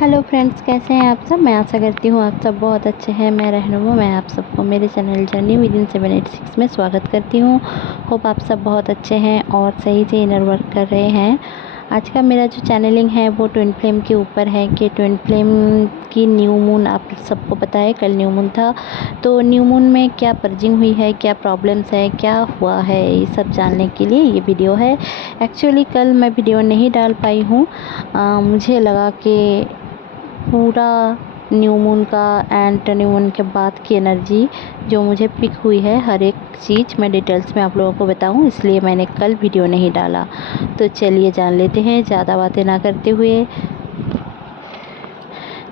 Hello friends, कैसे हैं आप सब। मैं आशा करती हूँ आप सब बहुत अच्छे हैं। मैं रहनुमा, मैं आप सबको मेरे चैनल जर्नी विद इन 786 में स्वागत करती हूँ। होप आप सब बहुत अच्छे हैं और सही से इनर वर्क कर रहे हैं। आज का मेरा जो चैनलिंग है वो ट्विन फ्लेम के ऊपर है कि ट्विन फ्लेम की न्यू मून, आप सबको पता है कल न्यू मून था, तो न्यू मून में क्या पर्जिंग हुई है, क्या प्रॉब्लम्स है, क्या हुआ है, ये सब जानने के लिए ये वीडियो है। एक्चुअली कल मैं वीडियो नहीं डाल पाई हूँ। मुझे लगा कि पूरा न्यू मून का एंड न्यू मून के बाद की एनर्जी जो मुझे पिक हुई है, हर एक चीज़ मैं डिटेल्स में आप लोगों को बताऊं, इसलिए मैंने कल वीडियो नहीं डाला। तो चलिए जान लेते हैं ज़्यादा बातें ना करते हुए।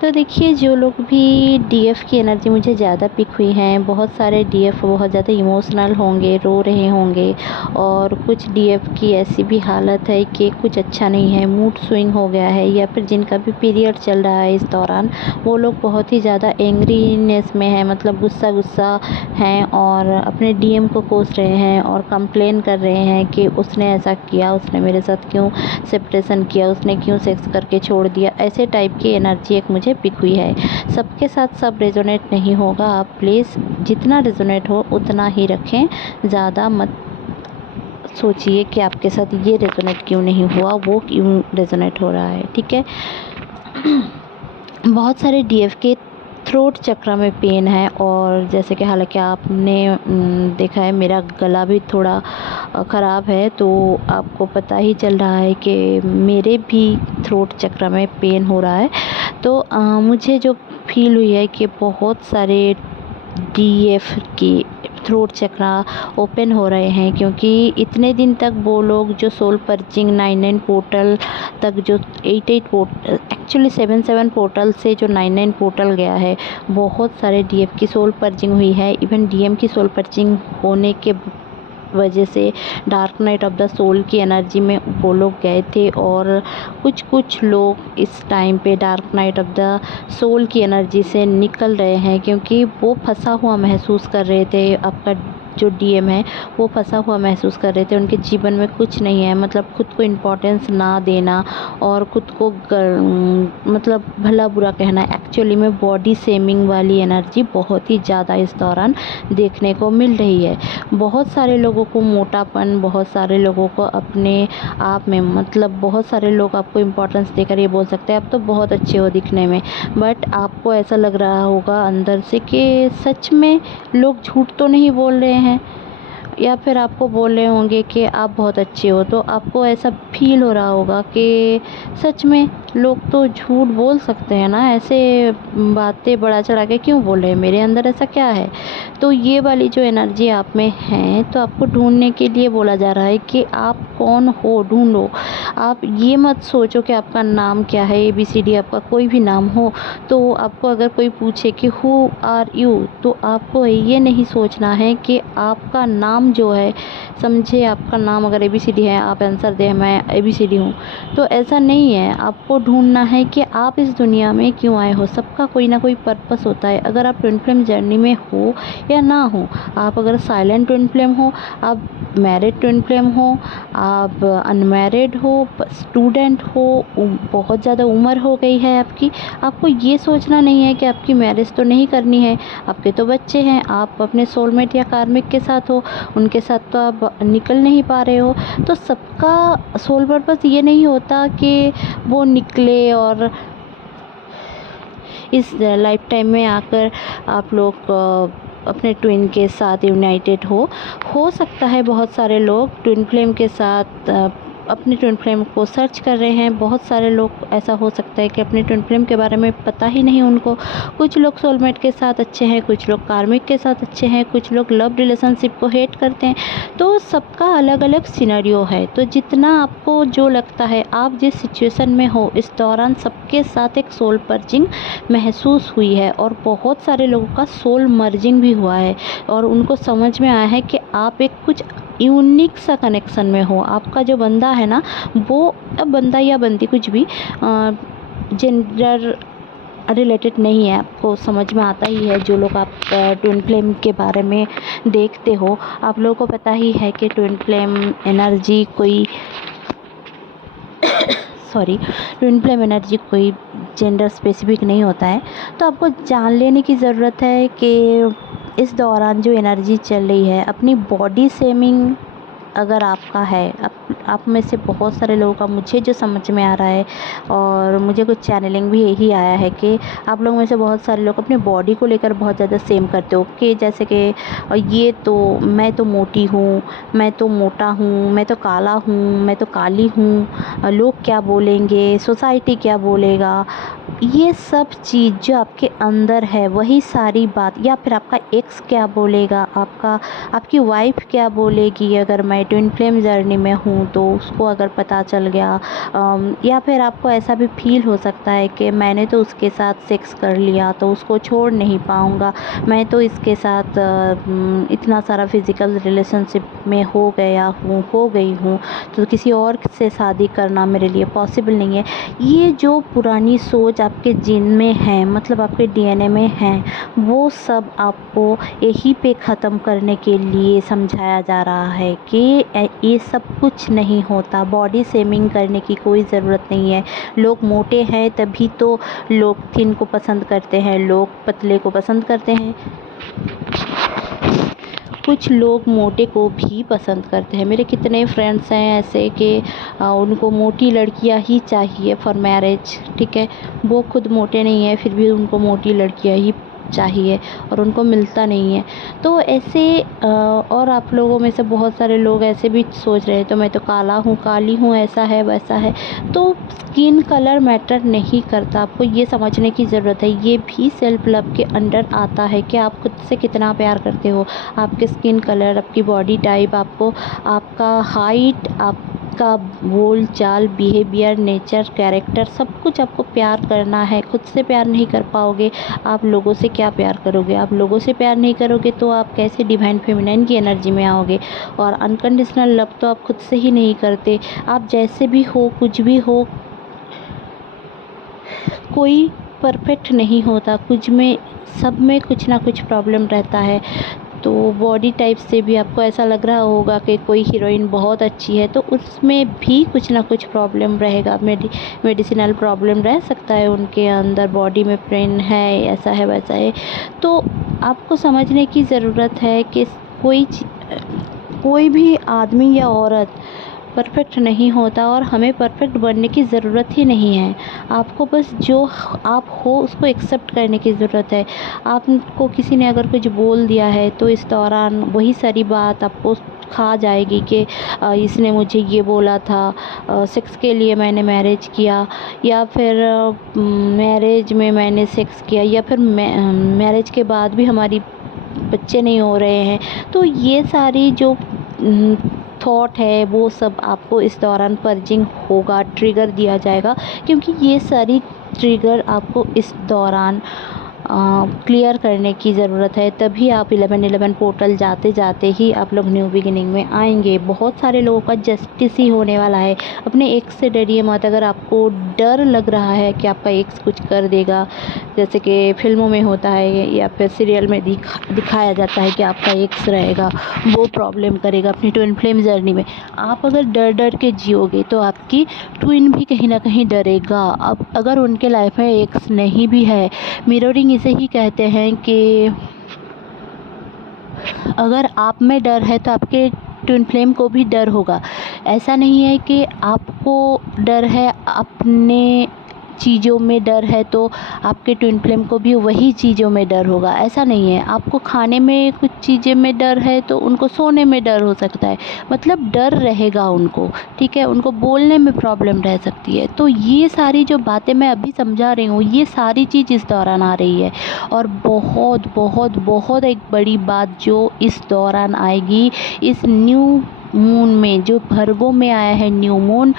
तो देखिए, जो लोग भी डीएफ की एनर्जी मुझे ज़्यादा पिक हुई हैं, बहुत सारे डीएफ बहुत ज़्यादा इमोशनल होंगे, रो रहे होंगे, और कुछ डीएफ की ऐसी भी हालत है कि कुछ अच्छा नहीं है, मूड स्विंग हो गया है, या फिर जिनका भी पीरियड चल रहा है इस दौरान वो लोग बहुत ही ज़्यादा एंग्रीनेस में है, मतलब गुस्सा हैं और अपने डीएम को कोस रहे हैं और कंप्लेन कर रहे हैं कि उसने ऐसा किया, उसने मेरे साथ क्यों सेपरेशन किया, उसने क्यों सेक्स करके छोड़ दिया। ऐसे टाइप की एनर्जी एक मुझे पिक हुई है। सबके साथ सब रेजोनेट नहीं होगा, आप प्लीज़ जितना रेजोनेट हो उतना ही रखें, ज़्यादा मत सोचिए कि आपके साथ ये रेजोनेट क्यों नहीं हुआ, वो क्यों रेजोनेट हो रहा है, ठीक है। बहुत सारे डीएफ के थ्रोट चक्र में पेन है, और जैसे कि हालांकि आपने देखा है मेरा गला भी थोड़ा ख़राब है, तो आपको पता ही चल रहा है कि मेरे भी थ्रोट चक्र में पेन हो रहा है। तो मुझे जो फील हुई है कि बहुत सारे डीएफ की थ्रोट चक्र ओपन हो रहे हैं, क्योंकि इतने दिन तक वो लोग जो सोल पर्चिंग 99 पोर्टल तक, जो 88 पोर्टल, एक्चुअली 77 पोर्टल से जो 99 पोर्टल गया है, बहुत सारे डीएफ की सोल पर्चिंग हुई है। इवन डीएम की सोल पर्चिंग होने के वजह से dark night of the soul की एनर्जी में वो लोग गए थे, और कुछ लोग इस टाइम पे dark night of the soul की एनर्जी से निकल रहे हैं, क्योंकि वो फंसा हुआ महसूस कर रहे थे। आपका जो डीएम है वो फंसा हुआ महसूस कर रहे थे, उनके जीवन में कुछ नहीं है, मतलब खुद को इम्पोर्टेंस ना देना और खुद को मतलब भला बुरा कहना। एक्चुअली में बॉडी शेमिंग वाली एनर्जी बहुत ही ज़्यादा इस दौरान देखने को मिल रही है। बहुत सारे लोगों को मोटापन, बहुत सारे लोगों को अपने आप में, मतलब बहुत सारे लोग आपको इम्पोर्टेंस देकर ये बोल सकते हैं आप तो बहुत अच्छे हो दिखने में, बट आपको ऐसा लग रहा होगा अंदर से कि सच में लोग झूठ तो नहीं बोल रहे हैं, या फिर आपको बोल रहे होंगे कि आप बहुत अच्छे हो, तो आपको ऐसा फील हो रहा होगा कि सच में लोग तो झूठ बोल सकते हैं ना, ऐसे बातें बढ़ा चढ़ा के क्यों बोल रहे हैं, मेरे अंदर ऐसा क्या है। तो ये वाली जो एनर्जी आप में है, तो आपको ढूंढने के लिए बोला जा रहा है कि आप कौन हो, ढूंढो। आप ये मत सोचो कि आपका नाम क्या है, ABCD आपका कोई भी नाम हो, तो आपको अगर कोई पूछे कि हु आर यू, तो आपको ये नहीं सोचना है कि आपका नाम जो है, समझे आपका नाम अगर ABCD है, आप आंसर दें मैं ABCD हूँ, तो ऐसा नहीं है। आपको ढूंढना है कि आप इस दुनिया में क्यों आए हो। सबका कोई ना कोई पर्पस होता है, अगर आप ट्विन फ्लेम जर्नी में हो या ना हो, आप अगर साइलेंट ट्विन फ्लेम हो, आप मैरिड ट्विन फ्लेम हो, आप अनमैरिड हो, स्टूडेंट हो, बहुत ज़्यादा उम्र हो गई है आपकी, आपको ये सोचना नहीं है कि आपकी मैरिज तो नहीं करनी है, आपके तो बच्चे हैं, आप अपने सोलमेट या कार्मिक के साथ हो, उनके साथ तो आप निकल नहीं पा रहे हो। तो सबका सोल पर्पस ये नहीं होता कि वो निकले और इस लाइफ टाइम में आकर आप लोग अपने ट्विन के साथ यूनाइटेड हो सकता है बहुत सारे लोग ट्विन फ्लेम के साथ अपने ट्विन फ्लेम को सर्च कर रहे हैं। बहुत सारे लोग ऐसा हो सकता है कि अपने ट्विन फ्लेम के बारे में पता ही नहीं उनको। कुछ लोग सोलमेट के साथ अच्छे हैं, कुछ लोग कार्मिक के साथ अच्छे हैं, कुछ लोग लव रिलेशनशिप को हेट करते हैं। तो सबका अलग अलग सिनेरियो है। तो जितना आपको जो लगता है, आप जिस सिचुएशन में हो इस दौरान सबके साथ एक सोल पर्जिंग महसूस हुई है, और बहुत सारे लोगों का सोल मर्जिंग भी हुआ है, और उनको समझ में आया है कि आप एक कुछ यूनिक सा कनेक्शन में हो। आपका जो बंदा है ना, वो बंदा या बंदी कुछ भी जेंडर रिलेटेड नहीं है, आपको समझ में आता ही है। जो लोग आप ट्विन फ्लेम के बारे में देखते हो, आप लोगों को पता ही है कि ट्विन फ्लेम एनर्जी कोई सॉरी, ट्विन फ्लेम एनर्जी कोई जेंडर स्पेसिफिक नहीं होता है। तो आपको जान लेने की ज़रूरत है कि इस दौरान जो एनर्जी चल रही है, अपनी बॉडी शेमिंग अगर आपका है, आप में से बहुत सारे लोगों का मुझे जो समझ में आ रहा है, और मुझे कुछ चैनलिंग भी यही आया है कि आप लोगों में से बहुत सारे लोग अपनी बॉडी को लेकर बहुत ज़्यादा सेम करते हो कि जैसे कि ये तो मैं तो मोटी हूँ, मैं तो मोटा हूँ, मैं तो काला हूँ, मैं तो काली हूँ, लोग क्या बोलेंगे, सोसाइटी क्या बोलेगा। ये सब चीज़ जो आपके अंदर है, वही सारी बात, या फिर आपका एक्स क्या बोलेगा, आपकी वाइफ क्या बोलेगी अगर मैं ट्विन फ्लेम जर्नी में हूँ तो उसको अगर पता चल गया। या फिर आपको ऐसा भी फील हो सकता है कि मैंने तो उसके साथ सेक्स कर लिया तो उसको छोड़ नहीं पाऊँगा, मैं तो इसके साथ इतना सारा फिज़िकल रिलेशनशिप में हो गई हूँ, तो किसी और से शादी करना मेरे लिए पॉसिबल नहीं है। ये जो पुरानी सोच आपके जीन में है, मतलब आपके डीएनए में है, वो सब आपको यहीं पे ख़त्म करने के लिए समझाया जा रहा है कि ये सब कुछ नहीं होता। बॉडी शेमिंग करने की कोई ज़रूरत नहीं है। लोग मोटे हैं तभी तो लोग थिन को पसंद करते हैं, लोग पतले को पसंद करते हैं, कुछ लोग मोटे को भी पसंद करते हैं। मेरे कितने फ्रेंड्स हैं ऐसे कि उनको मोटी लड़कियां ही चाहिए फॉर मैरिज, ठीक है। वो खुद मोटे नहीं है फिर भी उनको मोटी लड़कियां ही चाहिए और उनको मिलता नहीं है। तो ऐसे और आप लोगों में से बहुत सारे लोग ऐसे भी सोच रहे हैं तो मैं तो काला हूँ, काली हूँ, ऐसा है वैसा है। तो स्किन कलर मैटर नहीं करता, आपको ये समझने की ज़रूरत है। ये भी सेल्फ लव के अंडर आता है कि आप खुद से कितना प्यार करते हो। आपके स्किन कलर, आपकी बॉडी टाइप, आपका हाइट, आपका बोल चाल, बिहेवियर, नेचर, कैरेक्टर, सब कुछ आपको प्यार करना है। खुद से प्यार नहीं कर पाओगे, आप लोगों से क्या प्यार करोगे? आप लोगों से प्यार नहीं करोगे तो आप कैसे डिवाइन फेमिनाइन की एनर्जी में आओगे? और अनकंडीशनल लव तो आप खुद से ही नहीं करते। आप जैसे भी हो, कुछ भी हो, कोई परफेक्ट नहीं होता, सब में कुछ ना कुछ प्रॉब्लम रहता है। तो बॉडी टाइप से भी आपको ऐसा लग रहा होगा कि कोई हीरोइन बहुत अच्छी है तो उसमें भी कुछ ना कुछ प्रॉब्लम रहेगा, मेडिसिनल प्रॉब्लम रह सकता है उनके अंदर, बॉडी में पेन है, ऐसा है वैसा है। तो आपको समझने की ज़रूरत है कि कोई भी आदमी या औरत परफेक्ट नहीं होता और हमें परफेक्ट बनने की ज़रूरत ही नहीं है। आपको बस जो आप हो उसको एक्सेप्ट करने की ज़रूरत है। आपको किसी ने अगर कुछ बोल दिया है तो इस दौरान वही सारी बात आपको खा जाएगी कि इसने मुझे ये बोला था, सेक्स के लिए मैंने मैरिज किया, या फिर मैरिज में मैंने सेक्स किया, या फिर मैरिज के बाद भी हमारी बच्चे नहीं हो रहे हैं। तो ये सारी जो थॉट है वो सब आपको इस दौरान पर्जिंग होगा, ट्रिगर दिया जाएगा, क्योंकि ये सारी ट्रिगर आपको इस दौरान क्लियर करने की ज़रूरत है। तभी आप 11/11 पोर्टल जाते जाते ही आप लोग न्यू बिगिनिंग में आएंगे। बहुत सारे लोगों का जस्टिस ही होने वाला है। अपने एक्स से डरिए मत। अगर आपको डर लग रहा है कि आपका एक्स कुछ कर देगा, जैसे कि फिल्मों में होता है या फिर सीरियल में दिखाया जाता है कि आपका एक्स रहेगा, वो प्रॉब्लम करेगा अपनी ट्विन फ्लेम जर्नी में, आप अगर डर डर के जियोगे तो आपकी ट्विन भी कहीं ना कहीं डरेगा। अब अगर उनके लाइफ में एक्स नहीं भी है, मिररिंग इसे ही कहते हैं कि अगर आप में डर है तो आपके ट्विन फ्लेम को भी डर होगा। ऐसा नहीं है कि आपको डर है, अपने चीज़ों में डर है तो आपके ट्विन फ्लेम को भी वही चीज़ों में डर होगा, ऐसा नहीं है। आपको खाने में कुछ चीज़ें में डर है तो उनको सोने में डर हो सकता है, मतलब डर रहेगा उनको, ठीक है। उनको बोलने में प्रॉब्लम रह सकती है। तो ये सारी जो बातें मैं अभी समझा रही हूँ, ये सारी चीज़ इस दौरान आ रही है। और बहुत बहुत बहुत एक बड़ी बात जो इस दौरान आएगी, इस न्यू मून में, जो भर्गों में आया है न्यू मून,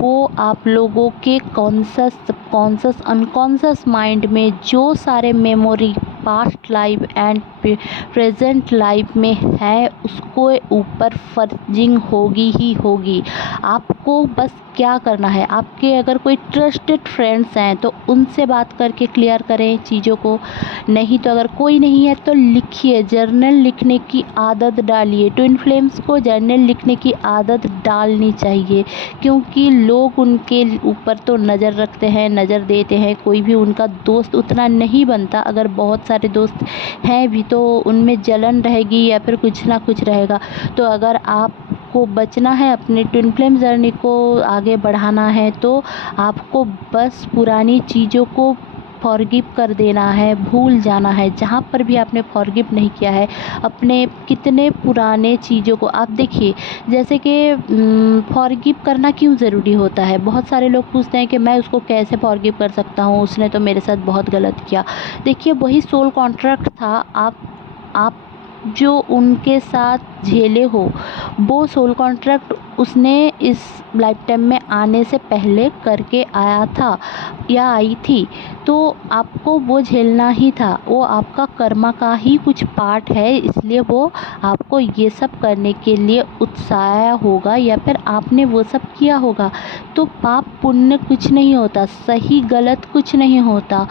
वो आप लोगों के कॉन्शस, सबकॉन्शस, अनकॉन्शस माइंड में जो सारे memory, past life and present life में है उसको ऊपर फर्जिंग होगी ही होगी। आपको बस क्या करना है, आपके अगर कोई ट्रस्टेड फ्रेंड्स हैं तो उनसे बात करके क्लियर करें चीज़ों को, नहीं तो अगर कोई नहीं है तो लिखिए, जर्नल लिखने की आदत डालिए। ट्विन फ्लेम्स को जर्नल लिखने की आदत डालनी चाहिए, क्योंकि लोग उनके ऊपर तो नज़र रखते हैं, नज़र देते हैं, कोई भी उनका दोस्त उतना नहीं बनता। अगर बहुत सारे दोस्त हैं भी तो उनमें जलन रहेगी या फिर कुछ ना कुछ रहेगा। तो अगर आपको बचना है, अपने ट्विन फ्लेम जर्नी को आगे बढ़ाना है, तो आपको बस पुरानी चीज़ों को फॉरगिव कर देना है, भूल जाना है। जहाँ पर भी आपने फॉरगिव नहीं किया है अपने कितने पुराने चीज़ों को, आप देखिए जैसे कि फॉरगिव करना क्यों ज़रूरी होता है। बहुत सारे लोग पूछते हैं कि मैं उसको कैसे फॉरगिव कर सकता हूँ, उसने तो मेरे साथ बहुत गलत किया। देखिए वही सोल कॉन्ट्रैक्ट था, आप जो उनके साथ झेले हो वो सोल कॉन्ट्रैक्ट उसने इस लाइफ टाइम में आने से पहले करके आया था या आई थी, तो आपको वो झेलना ही था। वो आपका कर्मा का ही कुछ पार्ट है, इसलिए वो आपको ये सब करने के लिए उत्साह होगा या फिर आपने वो सब किया होगा। तो पाप पुण्य कुछ नहीं होता, सही गलत कुछ नहीं होता।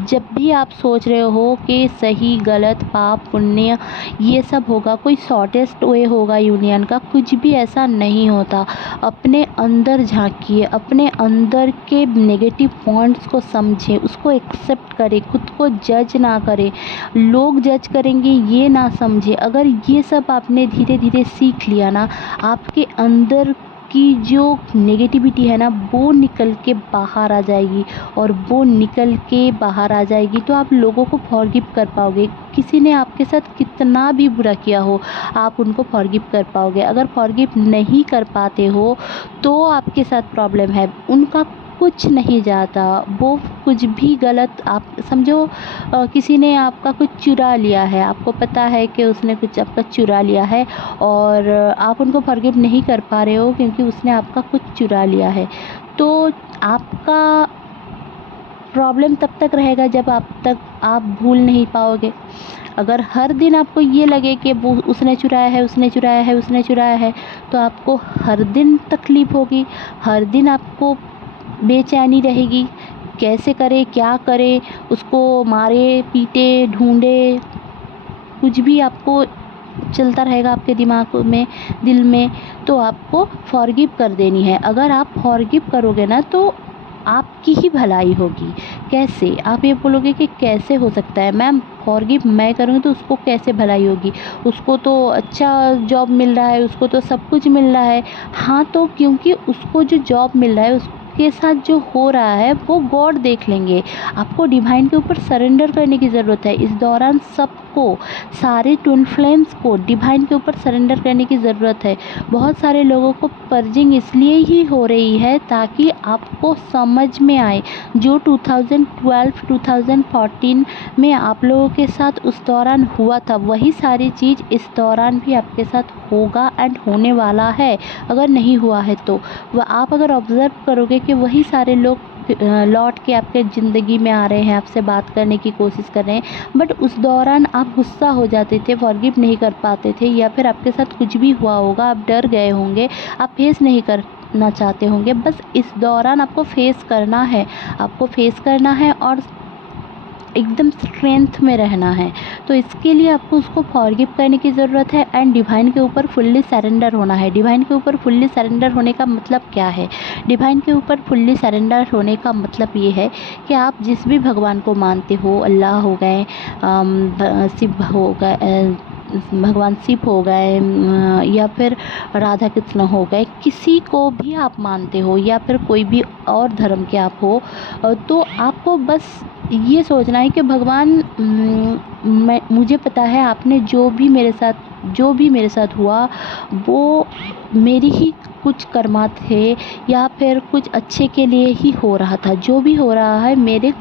जब भी आप सोच रहे हो कि सही गलत पाप पुण्य ये सब होगा, कोई शॉर्टेस्ट वे होगा यूनियन का, कुछ भी ऐसा नहीं होता। अपने अंदर झांकिए, अपने अंदर के नेगेटिव पॉइंट्स को समझें, उसको एक्सेप्ट करें, खुद को जज ना करें। लोग जज करेंगे ये ना समझे। अगर ये सब आपने धीरे धीरे सीख लिया ना, आपके अंदर की जो नेगेटिविटी है ना वो निकल के बाहर आ जाएगी, और वो निकल के बाहर आ जाएगी तो आप लोगों को फॉरगिव कर पाओगे। किसी ने आपके साथ कितना भी बुरा किया हो आप उनको फॉरगिव कर पाओगे। अगर फॉरगिव नहीं कर पाते हो तो आपके साथ प्रॉब्लम है, उनका कुछ नहीं जाता। वो कुछ भी गलत आप समझो, किसी ने आपका कुछ चुरा लिया है, आपको पता है कि उसने कुछ आपका चुरा लिया है और आप उनको फॉरगिव नहीं कर पा रहे हो क्योंकि उसने आपका कुछ चुरा लिया है। तो आपका प्रॉब्लम तब तक रहेगा जब आप भूल नहीं पाओगे। अगर हर दिन आपको ये लगे कि वो उसने चुराया है, उसने चुराया है, उसने चुराया है, तो आपको हर दिन तकलीफ़ होगी, हर दिन आपको बेचैनी रहेगी। कैसे करे, क्या करे, उसको मारे पीटे ढूंढे, कुछ भी आपको चलता रहेगा आपके दिमाग में, दिल में। तो आपको फॉरगिव कर देनी है। अगर आप फॉरगिव करोगे ना तो आपकी ही भलाई होगी। कैसे, आप ये बोलोगे कि कैसे हो सकता है मैम, फॉरगिव मैं करूँगी तो उसको कैसे भलाई होगी, उसको तो अच्छा जॉब मिल रहा है, उसको तो सब कुछ मिल रहा है। हाँ, तो क्योंकि उसको जो जॉब मिल रहा है उसके साथ जो हो रहा है वो गॉड देख लेंगे। आपको डिवाइन के ऊपर सरेंडर करने की ज़रूरत है। इस दौरान सबको, सारे ट्विन फ्लेम्स को डिवाइन के ऊपर सरेंडर करने की ज़रूरत है। बहुत सारे लोगों को पर्जिंग इसलिए ही हो रही है ताकि आपको समझ में आए। जो 2012-2014 में आप लोगों के साथ उस दौरान हुआ था वही सारी चीज़ इस दौरान भी आपके साथ होगा एंड होने वाला है। अगर नहीं हुआ है तो वह आप अगर ऑब्ज़र्व करोगे कि वही सारे लोग लौट के आपके ज़िंदगी में आ रहे हैं, आपसे बात करने की कोशिश कर रहे हैं, बट उस दौरान आप गुस्सा हो जाते थे, फॉरगिव नहीं कर पाते थे, या फिर आपके साथ कुछ भी हुआ होगा, आप डर गए होंगे, आप फेस नहीं करना चाहते होंगे। बस इस दौरान आपको फेस करना है, आपको फेस करना है और एकदम स्ट्रेंथ में रहना है। तो इसके लिए आपको उसको फॉरगिव करने की ज़रूरत है एंड डिवाइन के ऊपर फुल्ली सरेंडर होना है। डिवाइन के ऊपर फुल्ली सरेंडर होने का मतलब क्या है? डिवाइन के ऊपर फुल्ली सरेंडर होने का मतलब ये है कि आप जिस भी भगवान को मानते हो, अल्लाह हो गए, शिव हो गए, भगवान शिव हो गए, या फिर राधा कृष्ण हो गए, किसी को भी आप मानते हो या फिर कोई भी और धर्म के आप हो, तो आपको बस ये सोचना है कि भगवान, मुझे पता है आपने जो भी मेरे साथ हुआ वो मेरी ही कुछ कर्मा थे या फिर कुछ अच्छे के लिए ही हो रहा था। जो भी हो रहा है मेरे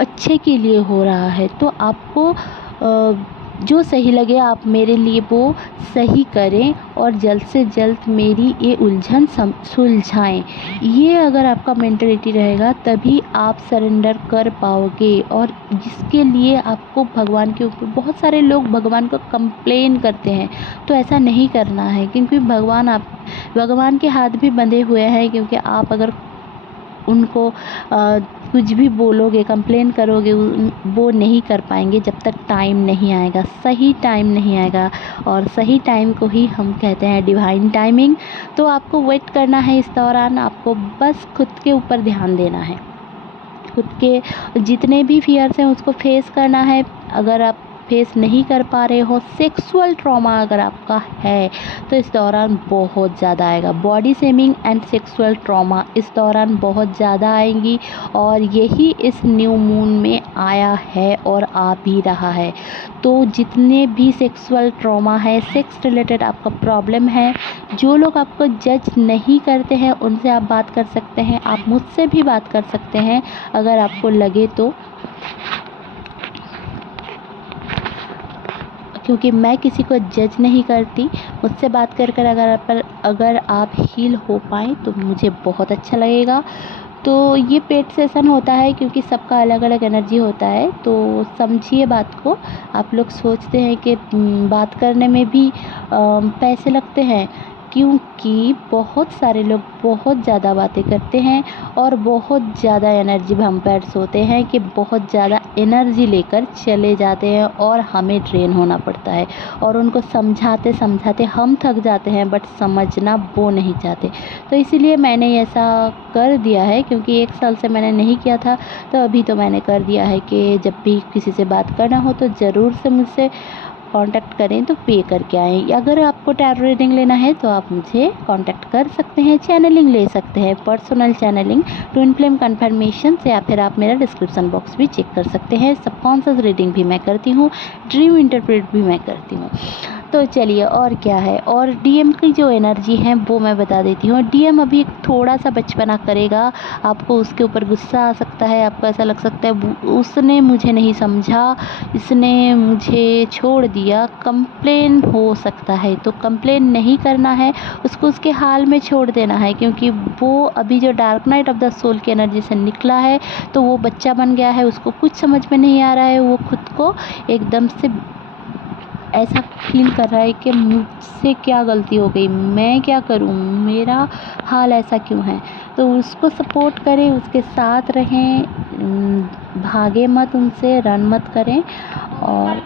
अच्छे के लिए हो रहा है। तो आपको जो सही लगे आप मेरे लिए वो सही करें और जल्द से जल्द मेरी ये उलझन सुलझाएं। ये अगर आपका मेंटलिटी रहेगा तभी आप सरेंडर कर पाओगे। और जिसके लिए आपको भगवान के ऊपर, बहुत सारे लोग भगवान को कंप्लेन करते हैं, तो ऐसा नहीं करना है, क्योंकि भगवान के हाथ भी बंधे हुए हैं। क्योंकि आप अगर उनको कुछ भी बोलोगे, कंप्लेन करोगे, वो नहीं कर पाएंगे जब तक टाइम नहीं आएगा, सही टाइम नहीं आएगा। और सही टाइम को ही हम कहते हैं डिवाइन टाइमिंग। तो आपको वेट करना है। इस दौरान आपको बस खुद के ऊपर ध्यान देना है, खुद के जितने भी फियर्स हैं उसको फेस करना है। अगर आप फेस नहीं कर पा रहे हो, सेक्सुअल ट्रॉमा अगर आपका है, तो इस दौरान बहुत ज़्यादा आएगा। Body shaming and sexual trauma इस दौरान बहुत ज़्यादा आएंगी, और यही इस न्यू मून में आया है और आ भी रहा है। तो जितने भी सेक्सुअल ट्रॉमा है, सेक्स रिलेटेड आपका प्रॉब्लम है, जो लोग आपको जज नहीं करते हैं उनसे आप बात कर सकते हैं। आप मुझसे भी बात कर सकते हैं अगर आपको लगे तो, क्योंकि मैं किसी को जज नहीं करती। मुझसे बात कर कर अगर आप हील हो पाएँ तो मुझे बहुत अच्छा लगेगा। तो ये पेड सेशन होता है क्योंकि सबका अलग अलग एनर्जी होता है, तो समझिए बात को। आप लोग सोचते हैं कि बात करने में भी पैसे लगते हैं, क्योंकि बहुत सारे लोग बहुत ज़्यादा बातें करते हैं और बहुत ज़्यादा एनर्जी भम्पर्स होते हैं कि बहुत ज़्यादा एनर्जी लेकर चले जाते हैं और हमें ड्रेन होना पड़ता है। और उनको समझाते समझाते हम थक जाते हैं, बट समझना वो नहीं चाहते। तो इसीलिए मैंने ऐसा कर दिया है, क्योंकि 1 साल से मैंने नहीं किया था, तो अभी तो मैंने कर दिया है कि जब भी किसी से बात करना हो तो ज़रूर से मुझसे कांटेक्ट करें, तो पे करके आएँ। अगर आपको टैरो रीडिंग लेना है तो आप मुझे कांटेक्ट कर सकते हैं, चैनलिंग ले सकते हैं, personal channelling, twin flame confirmation से, या फिर आप मेरा डिस्क्रिप्शन बॉक्स भी चेक कर सकते हैं। सबकॉन्शियस रीडिंग भी मैं करती हूँ, ड्रीम इंटरप्रेट भी मैं करती हूँ। तो चलिए, और क्या है, और डीएम की जो एनर्जी है वो मैं बता देती हूँ। डीएम अभी थोड़ा सा बचपना करेगा, आपको उसके ऊपर गुस्सा आ सकता है, आपको ऐसा लग सकता है उसने मुझे नहीं समझा, इसने मुझे छोड़ दिया, कंप्लेन हो सकता है। तो कंप्लेन नहीं करना है, उसको उसके हाल में छोड़ देना है, क्योंकि वो अभी जो dark night of the soul की एनर्जी से निकला है तो वो बच्चा बन गया है, उसको कुछ समझ में नहीं आ रहा है। वो खुद को एकदम से ऐसा फील कर रहा है कि मुझसे क्या गलती हो गई, मैं क्या करूं, मेरा हाल ऐसा क्यों है। तो उसको सपोर्ट करें, उसके साथ रहें, भागे मत उनसे, रन मत करें और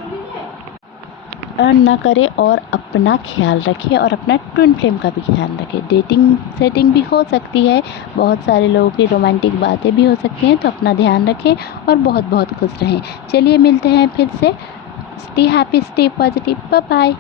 अर्न ना करें, और अपना ख्याल रखें और अपना ट्विन फ्लेम का भी ख्याल रखें। डेटिंग सेटिंग भी हो सकती है, बहुत सारे लोगों की रोमांटिक बातें भी हो सकती हैं, तो अपना ध्यान रखें और बहुत बहुत खुश रहें। चलिए मिलते हैं फिर से। Stay happy, stay positive, bye bye.